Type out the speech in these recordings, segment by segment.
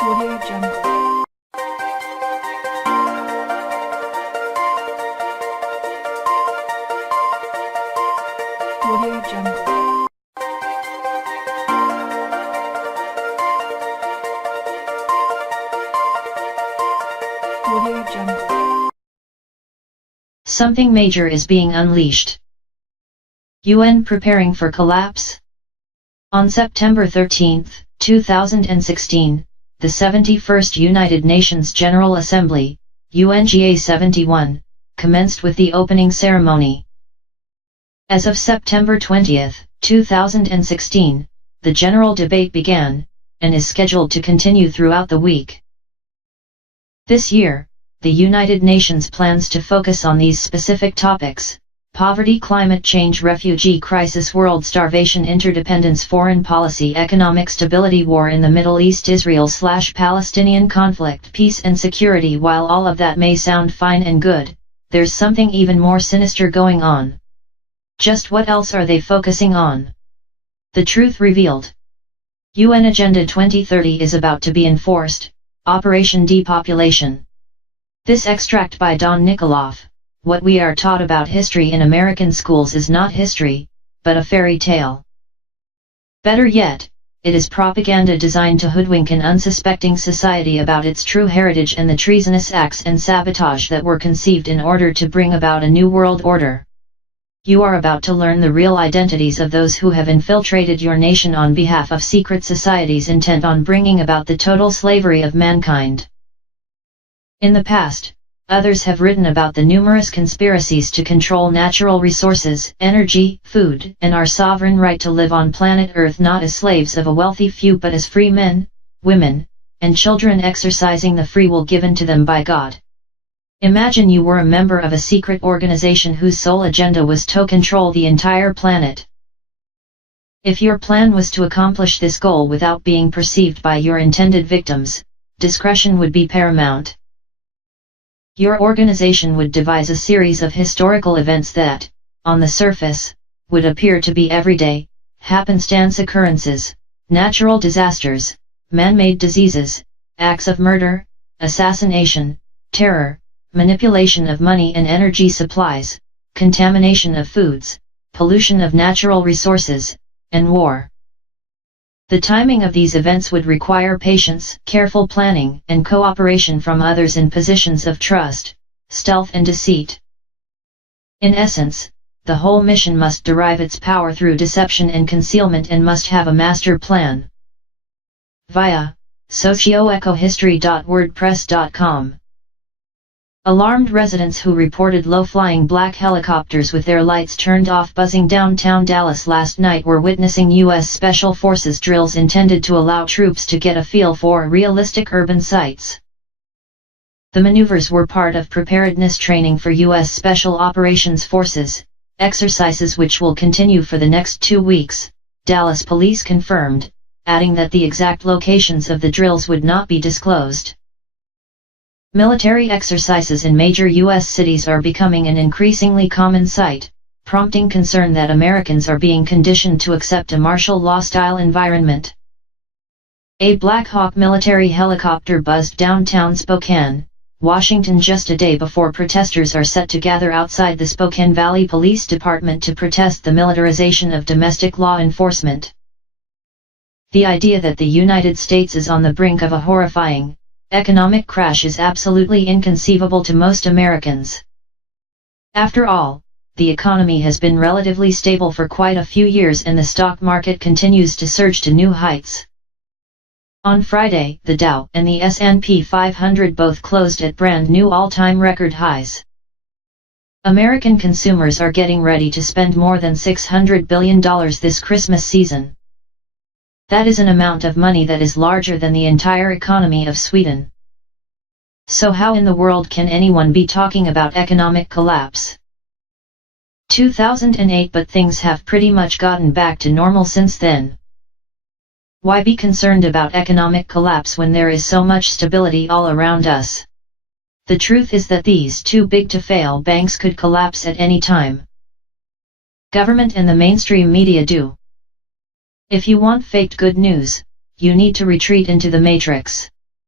Audio Jungle. Audio Jungle. Audio Jungle. Something major is being unleashed. UN preparing for collapse? On September 13, 2016, the 71st United Nations General Assembly, UNGA 71, commenced with the opening ceremony. As of September 20, 2016, the general debate began, and is scheduled to continue throughout the week. This year, the United Nations plans to focus on these specific topics: poverty, climate change, refugee crisis, world starvation, interdependence, foreign policy, economic stability, war in the Middle East, Israel/Palestinian conflict, peace and security. While all of that may sound fine and good, there's something even more sinister going on. Just what else are they focusing on? The truth revealed. UN Agenda 2030 is about to be enforced, Operation Depopulation. This extract by Don Nikoloff. What we are taught about history in American schools is not history, but a fairy tale. Better yet, it is propaganda designed to hoodwink an unsuspecting society about its true heritage and the treasonous acts and sabotage that were conceived in order to bring about a new world order. You are about to learn the real identities of those who have infiltrated your nation on behalf of secret societies intent on bringing about the total slavery of mankind. In the past, others have written about the numerous conspiracies to control natural resources, energy, food, and our sovereign right to live on planet Earth not as slaves of a wealthy few but as free men, women, and children exercising the free will given to them by God. Imagine you were a member of a secret organization whose sole agenda was to control the entire planet. If your plan was to accomplish this goal without being perceived by your intended victims, discretion would be paramount. Your organization would devise a series of historical events that, on the surface, would appear to be everyday, happenstance occurrences, natural disasters, man-made diseases, acts of murder, assassination, terror, manipulation of money and energy supplies, contamination of foods, pollution of natural resources, and war. The timing of these events would require patience, careful planning, and cooperation from others in positions of trust, stealth and deceit. In essence, the whole mission must derive its power through deception and concealment and must have a master plan. Via socioecohistory.wordpress.com. Alarmed residents who reported low-flying black helicopters with their lights turned off buzzing downtown Dallas last night were witnessing U.S. Special Forces drills intended to allow troops to get a feel for realistic urban sites. The maneuvers were part of preparedness training for U.S. Special Operations Forces, exercises which will continue for the next 2 weeks, Dallas police confirmed, adding that the exact locations of the drills would not be disclosed. Military exercises in major U.S. cities are becoming an increasingly common sight, prompting concern that Americans are being conditioned to accept a martial law-style environment. A Black Hawk military helicopter buzzed downtown Spokane, Washington just a day before protesters are set to gather outside the Spokane Valley Police Department to protest the militarization of domestic law enforcement. The idea that the United States is on the brink of a horrifying economic crash is absolutely inconceivable to most Americans. After all, the economy has been relatively stable for quite a few years and the stock market continues to surge to new heights. On Friday, the Dow and the S&P 500 both closed at brand new all-time record highs. American consumers are getting ready to spend more than $600 billion this Christmas season. That is an amount of money that is larger than the entire economy of Sweden. So how in the world can anyone be talking about economic collapse? 2008, but things have pretty much gotten back to normal since then. Why be concerned about economic collapse when there is so much stability all around us? The truth is that these too big to fail banks could collapse at any time. Government and the mainstream media do. If you want faked good news, you need to retreat into the matrix.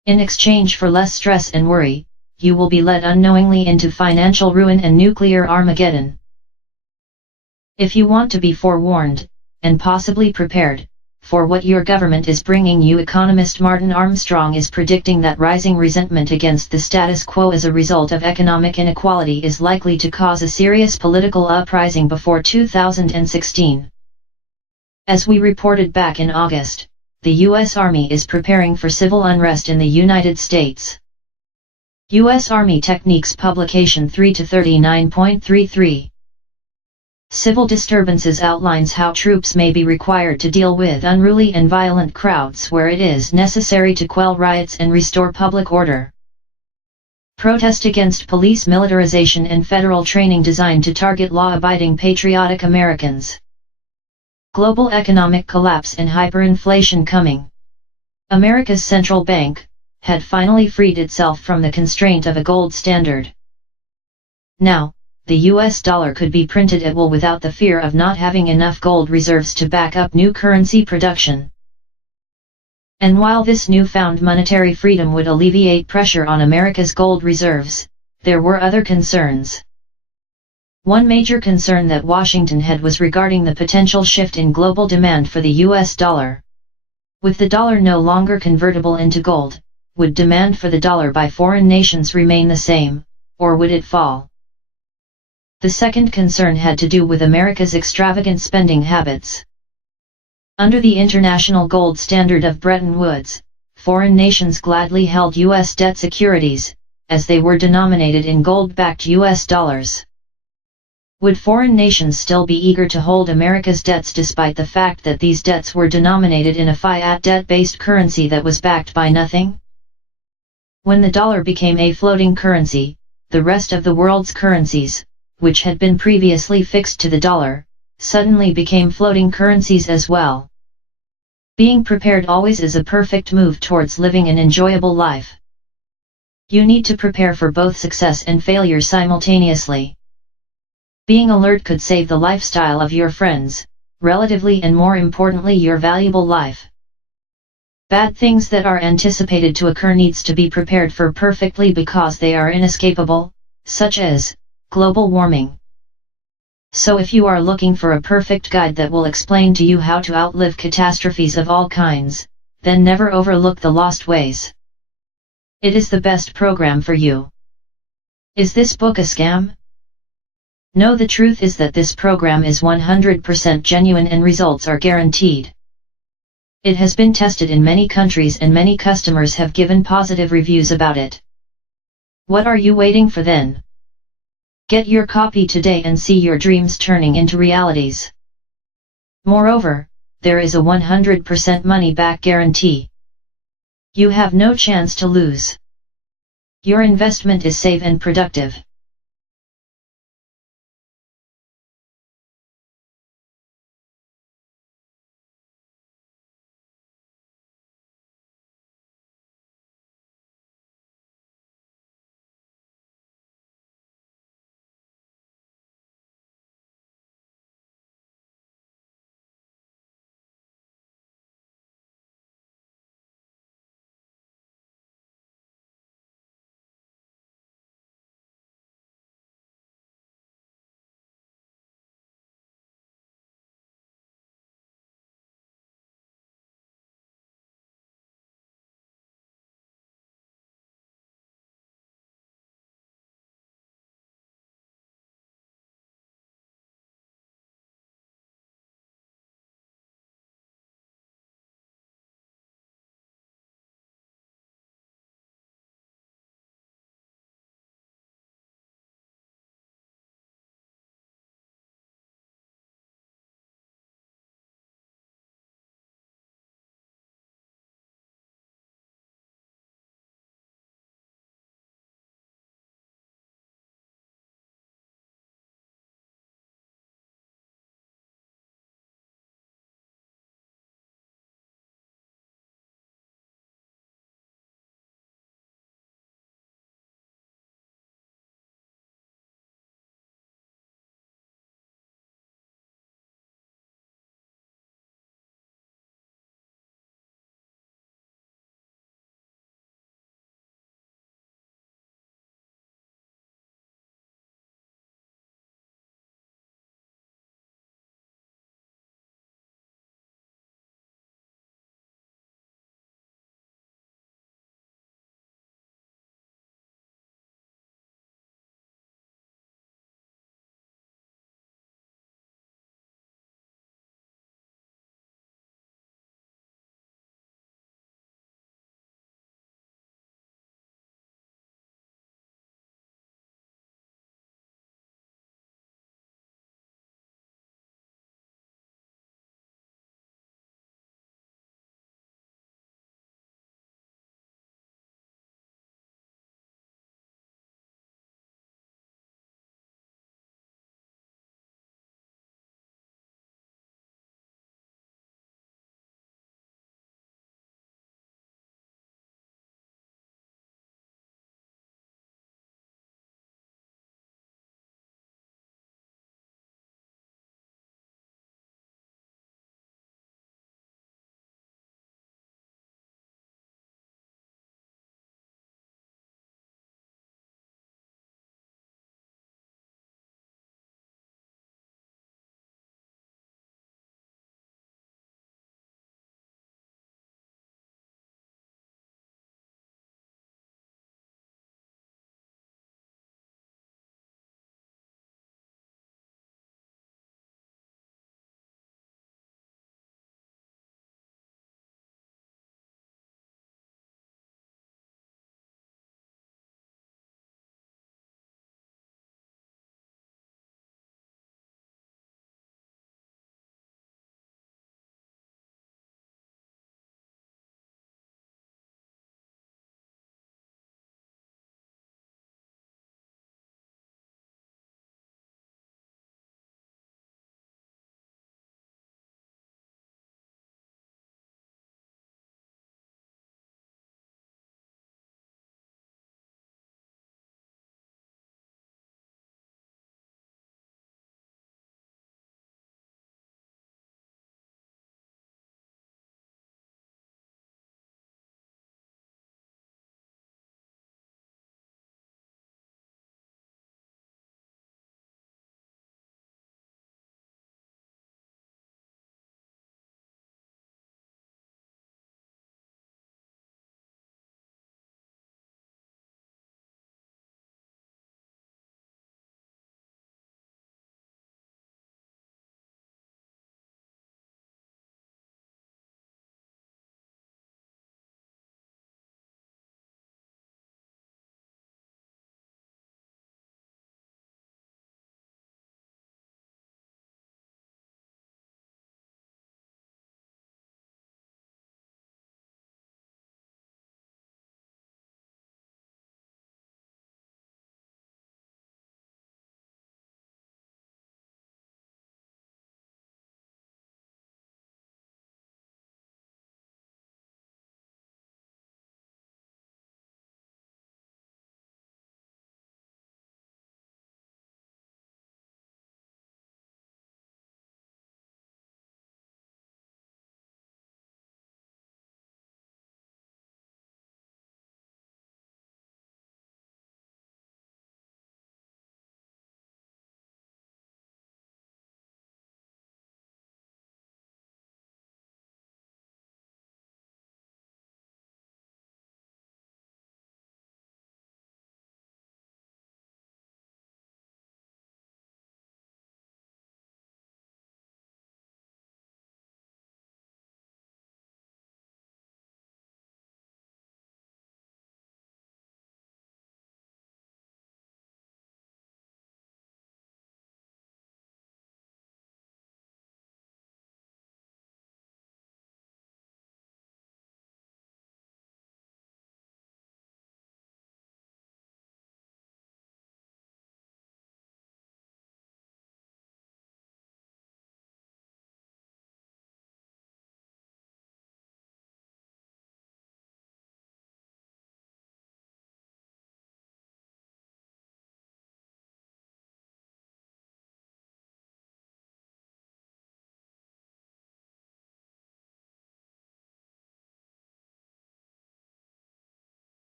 In exchange for less stress and worry, you will be led unknowingly into financial ruin and nuclear Armageddon. If you want to be forewarned, and possibly prepared, for what your government is bringing you, economist Martin Armstrong is predicting that rising resentment against the status quo as a result of economic inequality is likely to cause a serious political uprising before 2016. As we reported back in August, the U.S. Army is preparing for civil unrest in the United States. U.S. Army Techniques Publication 3-39.33. Civil disturbances outlines how troops may be required to deal with unruly and violent crowds where it is necessary to quell riots and restore public order. Protest against police militarization and federal training designed to target law-abiding patriotic Americans. Global economic collapse and hyperinflation coming. America's central bank had finally freed itself from the constraint of a gold standard. Now, the US dollar could be printed at will without the fear of not having enough gold reserves to back up new currency production. And while this newfound monetary freedom would alleviate pressure on America's gold reserves, there were other concerns. One major concern that Washington had was regarding the potential shift in global demand for the US dollar. With the dollar no longer convertible into gold, would demand for the dollar by foreign nations remain the same, or would it fall? The second concern had to do with America's extravagant spending habits. Under the international gold standard of Bretton Woods, foreign nations gladly held U.S. debt securities, as they were denominated in gold-backed U.S. dollars. Would foreign nations still be eager to hold America's debts despite the fact that these debts were denominated in a fiat debt-based currency that was backed by nothing? When the dollar became a floating currency, the rest of the world's currencies, which had been previously fixed to the dollar, suddenly became floating currencies as well. Being prepared always is a perfect move towards living an enjoyable life. You need to prepare for both success and failure simultaneously. Being alert could save the lifestyle of your friends, relatively and more importantly your valuable life. Bad things that are anticipated to occur needs to be prepared for perfectly because they are inescapable, such as global warming. So if you are looking for a perfect guide that will explain to you how to outlive catastrophes of all kinds, then never overlook The Lost Ways. It is the best program for you. Is this book a scam? No, the truth is that this program is 100% genuine and results are guaranteed. It has been tested in many countries and many customers have given positive reviews about it. What are you waiting for then? Get your copy today and see your dreams turning into realities. Moreover, there is a 100% money-back guarantee. You have no chance to lose. Your investment is safe and productive.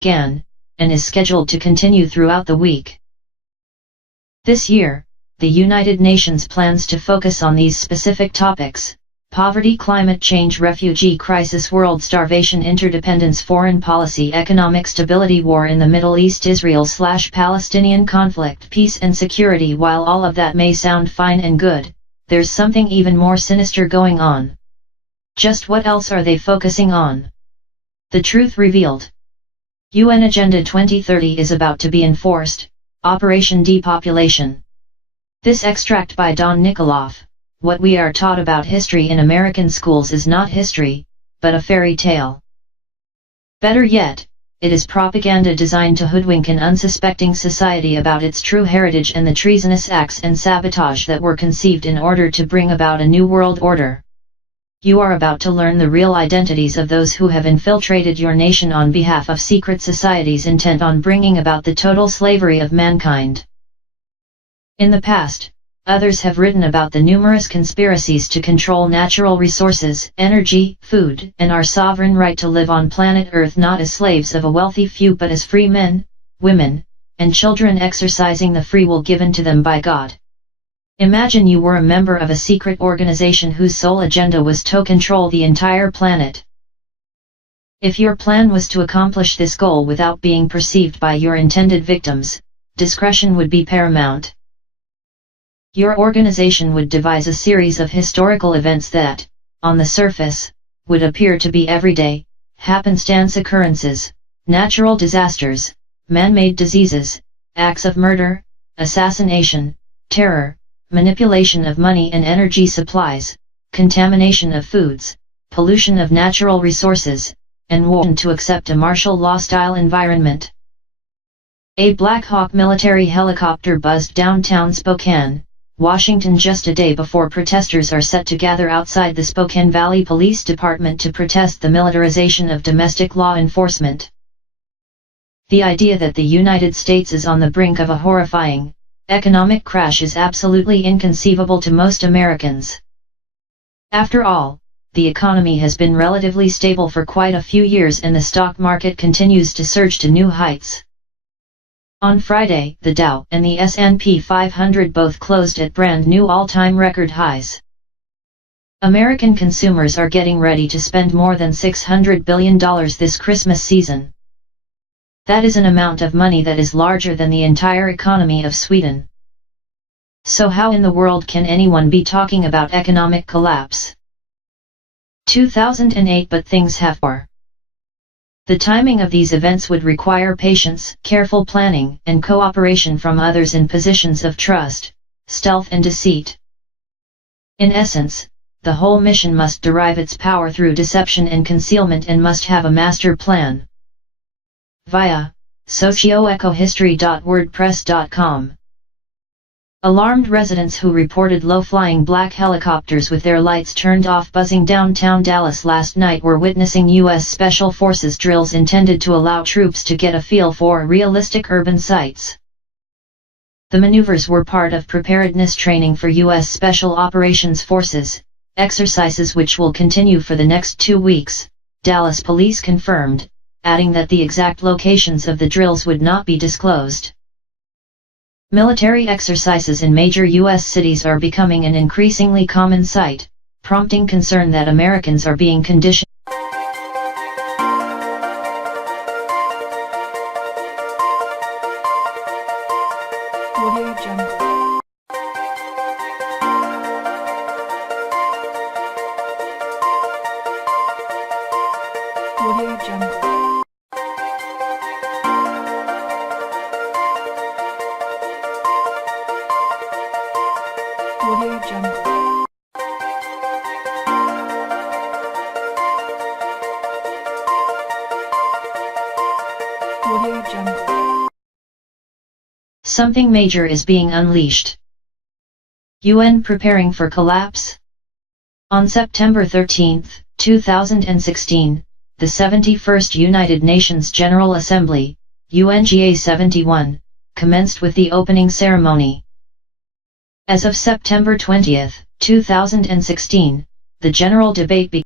began, and is scheduled to continue throughout the week. This year, the United Nations plans to focus on these specific topics: poverty, climate change, refugee crisis, world starvation, interdependence, foreign policy, economic stability, war in the Middle East, Israel/Palestinian conflict, peace and security. While all of that may sound fine and good, there's something even more sinister going on. Just what else are they focusing on? The truth revealed. UN Agenda 2030 is about to be enforced, Operation Depopulation. This extract by Don Nikoloff. What we are taught about history in American schools is not history, but a fairy tale. Better yet, it is propaganda designed to hoodwink an unsuspecting society about its true heritage and the treasonous acts and sabotage that were conceived in order to bring about a new world order. You are about to learn the real identities of those who have infiltrated your nation on behalf of secret societies intent on bringing about the total slavery of mankind. In the past, others have written about the numerous conspiracies to control natural resources, energy, food, and our sovereign right to live on planet Earth not as slaves of a wealthy few but as free men, women, and children exercising the free will given to them by God. Imagine you were a member of a secret organization whose sole agenda was to control the entire planet. If your plan was to accomplish this goal without being perceived by your intended victims, discretion would be paramount. Your organization would devise a series of historical events that, on the surface, would appear to be everyday, happenstance occurrences, natural disasters, man-made diseases, acts of murder, assassination, terror, manipulation of money and energy supplies, contamination of foods, pollution of natural resources, and war to accept a martial law-style environment. A Black Hawk military helicopter buzzed downtown Spokane, Washington just a day before protesters are set to gather outside the Spokane Valley Police Department to protest the militarization of domestic law enforcement. The idea that the United States is on the brink of a horrifying economic crash is absolutely inconceivable to most Americans. After all, the economy has been relatively stable for quite a few years and the stock market continues to surge to new heights. On Friday, the Dow and the S&P 500 both closed at brand new all-time record highs. American consumers are getting ready to spend more than $600 billion this Christmas season. That is an amount of money that is larger than the entire economy of Sweden. So how in the world can anyone be talking about economic collapse? 2008 But things have more. The timing of these events would require patience, careful planning, and cooperation from others in positions of trust, stealth and deceit. In essence, the whole mission must derive its power through deception and concealment and must have a master plan. Via socioecohistory.wordpress.com. Alarmed residents who reported low-flying black helicopters with their lights turned off buzzing downtown Dallas last night were witnessing U.S. Special Forces drills intended to allow troops to get a feel for realistic urban sites. The maneuvers were part of preparedness training for U.S. Special Operations Forces, exercises which will continue for the next 2 weeks, Dallas police confirmed, adding that the exact locations of the drills would not be disclosed. Military exercises in major U.S. cities are becoming an increasingly common sight, prompting concern that Americans are being conditioned. Audio Jungle. Audio Jungle. Audio Jungle. Audio Jungle. Something major is being unleashed. UN preparing for collapse? On September 13, 2016, the 71st United Nations General Assembly, UNGA 71, commenced with the opening ceremony. As of September 20, 2016, the general debate began.